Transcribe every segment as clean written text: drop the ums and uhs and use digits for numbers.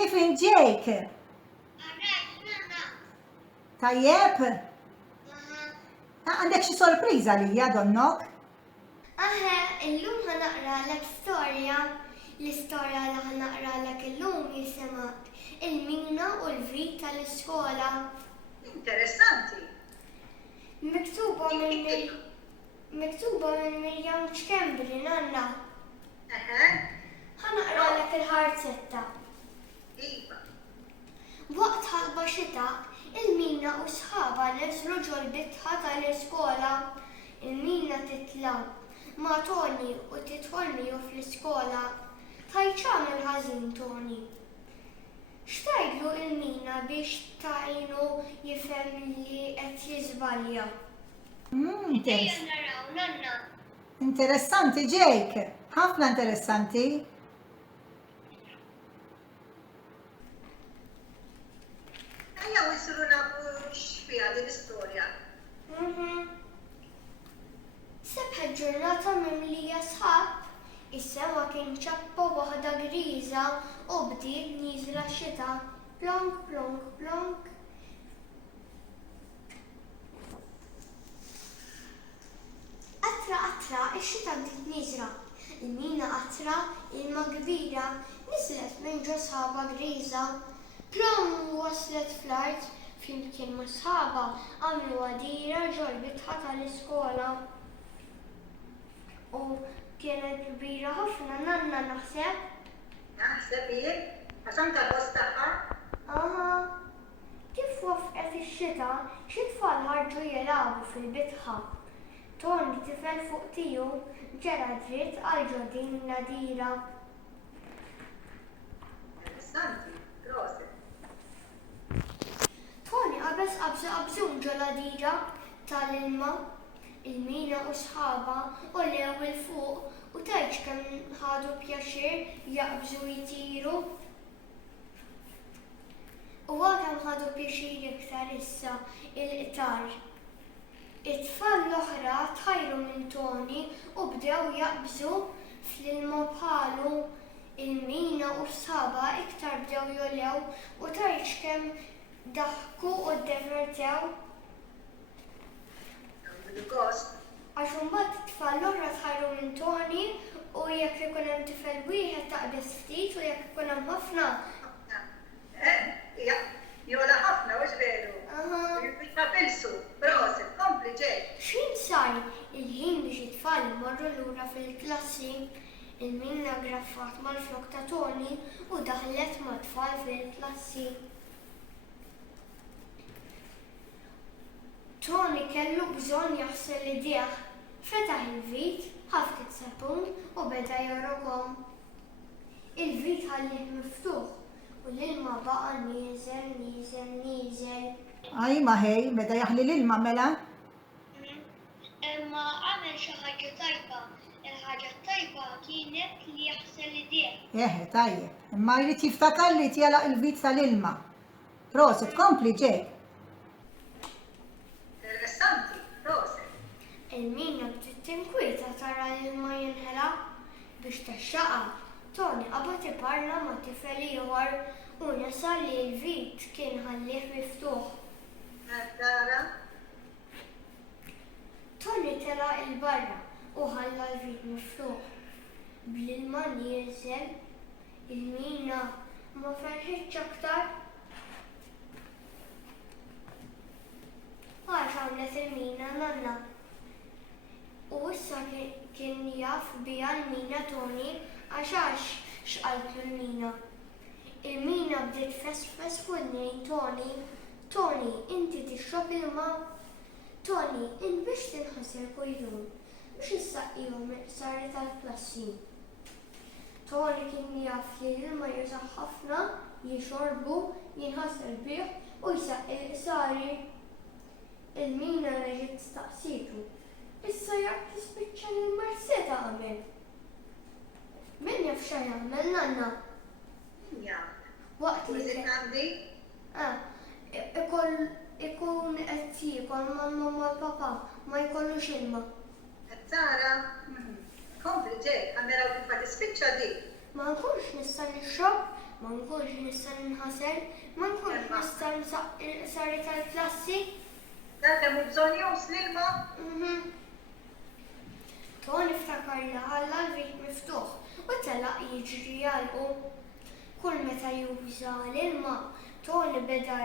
Kif inġejk? Tajjeb? Għandek xi sorpriża lija donnok? Aħe, illum ħanaqralek storja. L-istorja li ħanaqralek illum jisimha il-mina u l-vit tal-iskola. Interessanti. Miktuba minn Mirjam ċkembri, Nanna. Ħanaqralek il-ħarzetta. Iva. Waqt ħalba xita, il-mina u sħaba nesru ġol-bitħa tal-iskola. Il-mina titlab ma' Toni u titħolni u fl-iskola. Tajċan il-ħazin Toni. Xtajdlu il-mina biex tajnu jifhem li qed jiżbalja. Naraw, Nanna. Interessanti ġejk, ħafna interessanti. Ejja wisru nafu x'fiha din l-istorja. Sebħet ġurnata mimlija sħab, is-sema kien ċappa waħda griża u bdiet nieżla x-xita. Plonk, plonk, plonk. Qatra, ix-xita bdiet nieżla. Il-mina qatra, ilma kbira, niżlet minn ġo sħaba griża. Plonk waslet fl-art flimkien ma' sħaba għamlu għadira ġol-bitħa tal-iskola. U kienet kbira ħafna, Nanna naħseb. Naħseb jien, għaxan tal-post tagħha. Aha. Kif wafqet ix-xita, xi tfal ħarġu jilagħbu fil-bitħa. Toni tifel fuq tiegħu ġara dritt għal ġodin nadira. Interessanti, proset. Toni qabeż qabżun ġoladira tal-ilma. Il-mina u sħaba u l-ewwel fuq u tajċ kemm ħadu pjaċir jaqbżu jitiru. U kemm ħadu pjaċir iktar issa il-qtar. It-tfal l-oħra tħajru minn Toni u bdew jaqbżu fl-ilma bħalu. Il-mina u sħaba iktar bdew jolew u tajċ kemm daħku u ddevertew. Għax imbagħad it-tfal l-oħra tħajru minn Toni u jekk ikun hemm tifel wieħed taqbeż ftit u jekk ikun hemm ħafna. Jola ħafna, mhux veru. Jitħabilsu, proset, kompli ġej. X'in sar il-ħin biex it-tfal imorru lura fil-klassi. Il-mina graffat mal-flok ta' Toni u daħlet mat-tfal fil-klassi. Toni kellu bżonn jaħsel idejh. Fetaħ il-vit, ħaftet sapun u beda jorogħom. Il-vit ħallih miftuħ u l-ilma baqa' nieżel. Aj ma ħej, beda jaħli l-ilma mela. Imma għamel xi ħaġa tajba. Il-ħaġa tajba kienet li jaħsel idejh. Tajjeb, imma jrid jiftakar li tjalaq il-vit tal-ilma. Proset, kompli ġej. Il-mina bdiet tinkwieta tara l-ilma jinħela biex taxxaqa. Toni qabad iparla ma' tifel ieħor u nesa li l-vit kien ħallih miftuħ. Toni tela il-barra u ħalla l-vit miftuħ. Bl-ilma nieżel, il-mina ma ferħitx aktar. Għax għamlet il-mina Nanna. U issa kien jaf biha l-mina Toni għax x'qaltlu l-mina. Il-mina bdiet fesfes fuq id-nejn Toni. Toni, inti tixrob ilma? Toni, int biex tinħassel kull jum biex issaqqihom il-qsari tal-klassi. Toni kien jaf li l-ilma jużaw ħafna jixorbu, jinħassel bih u jsaqqi l-qsari. Il-mina reġgħet tistaqsitu. Issa jekk tispiċċa l-marse tagħmel. Min jaf x'ha jagħmel Nanna? Waqt li għandi? Ikun qed jiekol mamma mal-papa ma jkollux ilma. Qed tara? Kompli ġej, għamela kif ma tispiċċa di. Ma nkunx nista' nixrob ma nkunx nista' nħasel, ma nkunx nista' nsaq il-qsari tal-klassi. Dak hemm bżonn jums l-ilma? Ton iftakar li ħalla l-vit miftuħ u telaq jiġri jalqu. Kull meta juża l-ilma, Tony beda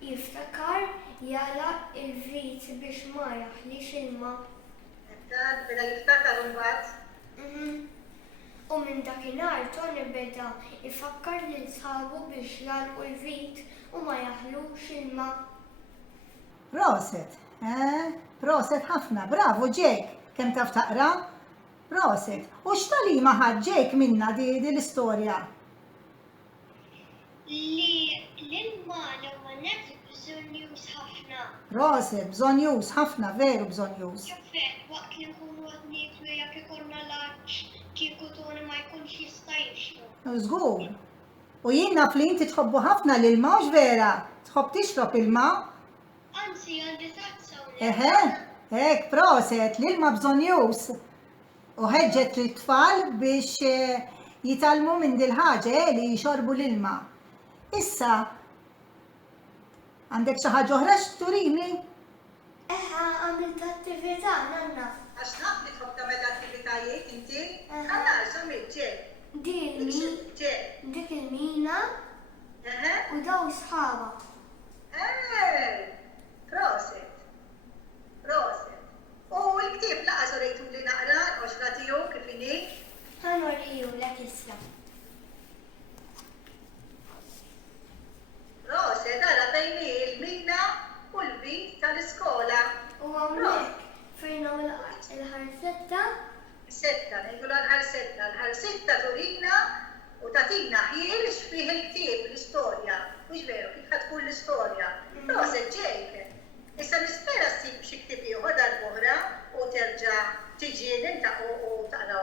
jiftakar jalaq il-vit biex ma jaħlix ilma. Dan beda jiftakar imbagħad. U minn dakinhar Tony beda jfakkar lil sħabu biex jalqu l-vit u ma jaħlux ilma. Proset, proset ħafna, bravo Jake, kemm taf taqra? Proset. U x'talima ħadd Jake minna di l-istorja? Li l-ilma l-ewwel nett bżonjuż ħafna. Proset, bżonjuż ħafna, veru bżonjuż. Ċaffet, waqt li nkunu qed nieklu jekk ikollna l-aċċ kieku Tony ma jkunx jista' jixrob. Żgur. U jien naf li inti tħobbu ħafna l-ilma, mhux vera? Tħobb tixrob ilma? Anzi, għandi tazza Hekk, proset, l-ilma bżonjuż. U ħeġġet l-tfal biex jitalmu minn dil-ħaġa li jxorbu l-ilma. Issa, għandek xi ħaġa oħra x'turini? għamilt attività, nanna. Għax naf li tħobb tagħmel attivitajiet inti? Għandna x'għamilt Ġek? Dik il-mina u daw sħaba. Proset. U l-ktieb laqas orejtu li naqra l-għoxra tiegħu kif inhi? Ħanoriju lek issa. Proset, ara bejni l-mina u l-bit tal-iskola. U hawnhekk fejn hawn il-ħarsetta. Setta, ngħidu l-ħarsetta turina u tatina ħiel x'fih il-ktieb l-istorja. Mhux veru, kif ħad tkun l-istorja. Proset Jake. Issa nispera ssib xi ktieb ieħor darb'oħra u terġa' tiġi u taqra